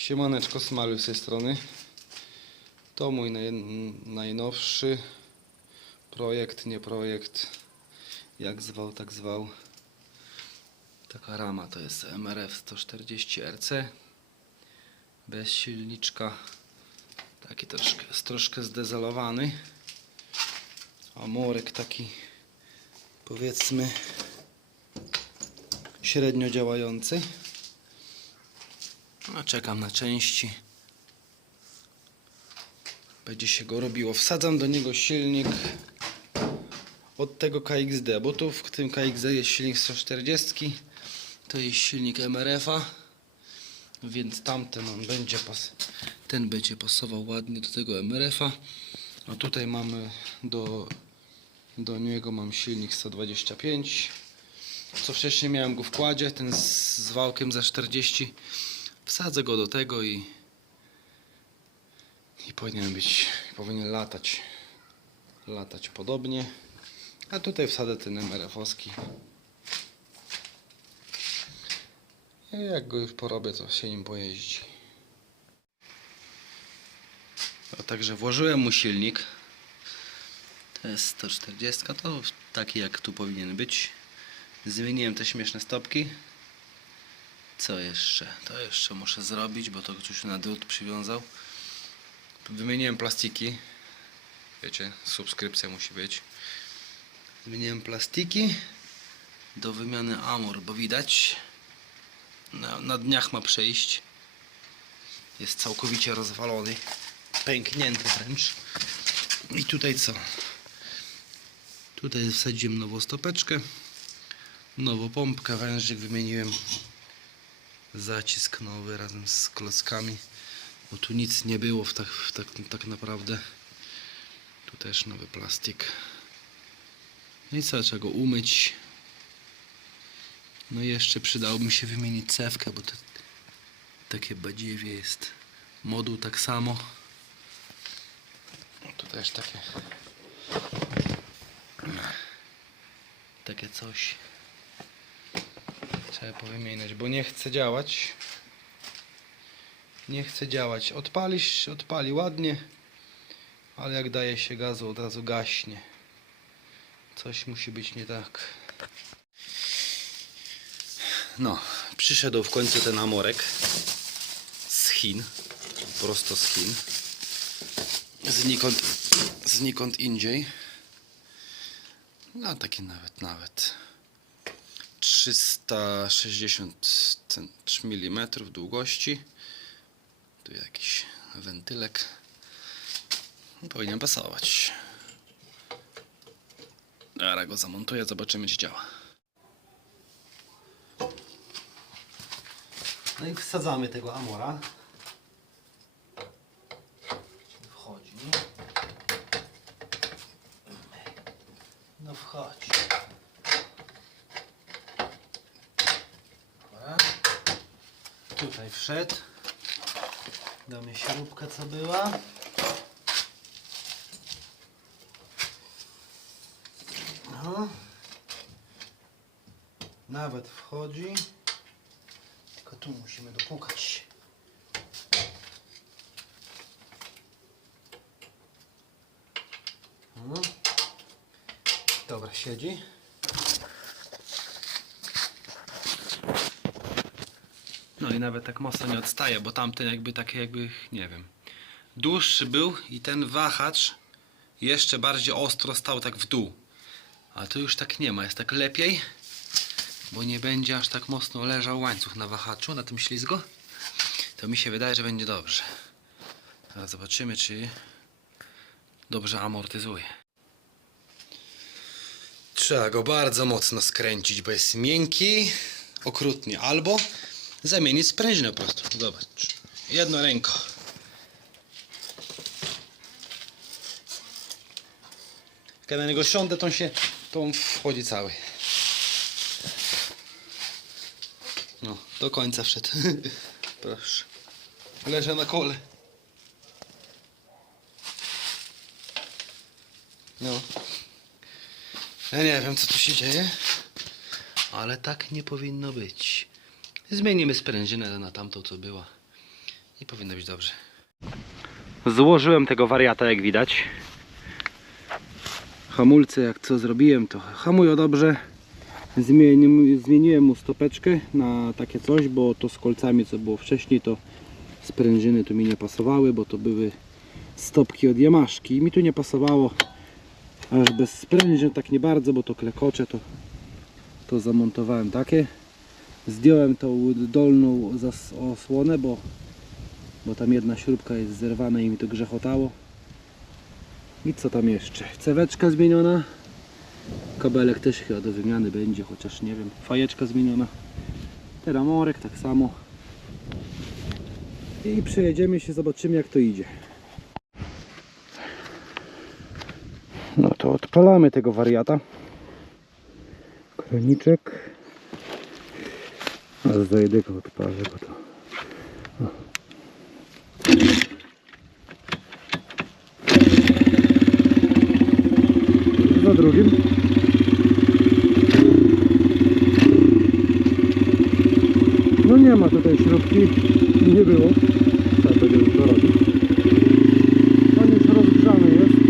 Siemaneczko, Smalu z tej strony. To mój naj, najnowszy projekt, nie projekt. Jak zwał, tak zwał. Taka rama to jest MRF 140 RC. Bez silniczka. Taki troszkę, troszkę zdezelowany. A morek taki powiedzmy średnio działający. No, czekam na części. Będzie się go robiło. Wsadzam do niego silnik od tego KXD, bo tu w tym KXD jest silnik 140. To jest silnik MRF-a, więc tamten on będzie pas ten będzie pasował ładnie do tego MRF-a. A tutaj mamy do, do niego mam silnik 125. Co wcześniej miałem go w kładzie, ten z, z wałkiem za 40. Wsadzę go do tego i i powinien być, powinien latać latać podobnie. A tutaj wsadzę ten MRF-owski. Jak go już porobię, to się nim pojeździ. A także włożyłem mu silnik. To jest 140, to taki jak tu powinien być. Zmieniłem te śmieszne stopki. Co jeszcze? To jeszcze muszę zrobić, bo to ktoś na drut przywiązał. Wymieniłem plastiki. Wiecie, subskrypcja musi być. Zmieniłem plastiki do wymiany Amor, bo widać na, na dniach ma przejść. Jest całkowicie rozwalony, pęknięty wręcz. I tutaj co? Tutaj wsadziłem nową stopeczkę, nową pompkę, wężyk wymieniłem, zacisk nowy razem z klockami, bo tu nic nie było w tak, w tak, tak naprawdę. Tu też nowy plastik. No i co, trzeba go umyć. No i jeszcze przydałoby mi się wymienić cewkę, bo to takie badziewie jest. Moduł tak samo. No Tu też takie takie coś trzeba powymieniać, bo nie chce działać. Nie chce działać. Odpalisz, odpali ładnie ale jak daje się gazu od razu gaśnie. Coś musi być nie tak. No, przyszedł w końcu ten amorek z Chin prosto z Chin. Znikąd, znikąd indziej. No taki nawet, nawet 360 mm długości. Tu jakiś wentylek. Powinien pasować. Teraz go zamontuję, zobaczymy czy działa. No i wsadzamy tego amora. Wchodzi. No wchodź. Tutaj wszedł. Damy śrubkę co była. No. Nawet wchodzi. Tylko tu musimy dopukać. No. Dobra, siedzi. No i nawet tak mocno nie odstaje, bo tamten jakby takie jakby, nie wiem, dłuższy był i ten wahacz jeszcze bardziej ostro stał tak w dół. A tu już tak nie ma, jest tak lepiej, bo nie będzie aż tak mocno leżał łańcuch na wahaczu, na tym ślizgu. To mi się wydaje, że będzie dobrze. Teraz zobaczymy, czy dobrze amortyzuje. Trzeba go bardzo mocno skręcić, bo jest miękki, okrutnie. Albo zamienić sprężynę po prostu. Zobacz. Jedno ręko. Ja na niego siądę, to on się to on wchodzi cały. No, do końca wszedł. Proszę. Leżę na kole. No. Ja nie wiem co tu się dzieje, ale tak nie powinno być. Zmienimy sprężynę na tamtą co była. i powinno być dobrze. Złożyłem tego wariata jak widać. Hamulce jak co zrobiłem to hamują dobrze. Zmieniłem, zmieniłem mu stopeczkę na takie coś, bo to z kolcami co było wcześniej to sprężyny tu mi nie pasowały, bo to były stopki od Yamaszki i mi tu nie pasowało aż bez sprężyn tak nie bardzo, bo to klekocze to, to zamontowałem takie zdjąłem tą dolną osłonę, bo, bo tam jedna śrubka jest zerwana i mi to grzechotało. I co tam jeszcze? Ceweczka zmieniona? Kabelek też chyba do wymiany będzie, chociaż nie wiem. Fajeczka zmieniona. Teramorek tak samo. I przejedziemy się, zobaczymy jak to idzie. No to odpalamy tego wariata. Kroniczek a za jednego odparzę, bo to... O. Za drugim. No nie ma tutaj śrubki, nie było. Trzeba będzie już to robić. On już rozgrzany jest.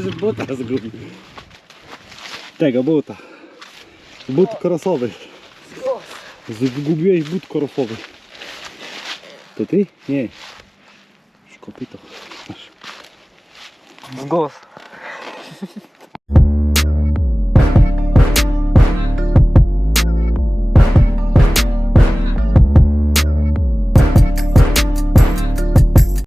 Że buta zgubił. Tego buta. But krosowy. Zgubiłeś but krosowy. To ty? Nie. Już kopyto. Masz. Z głos.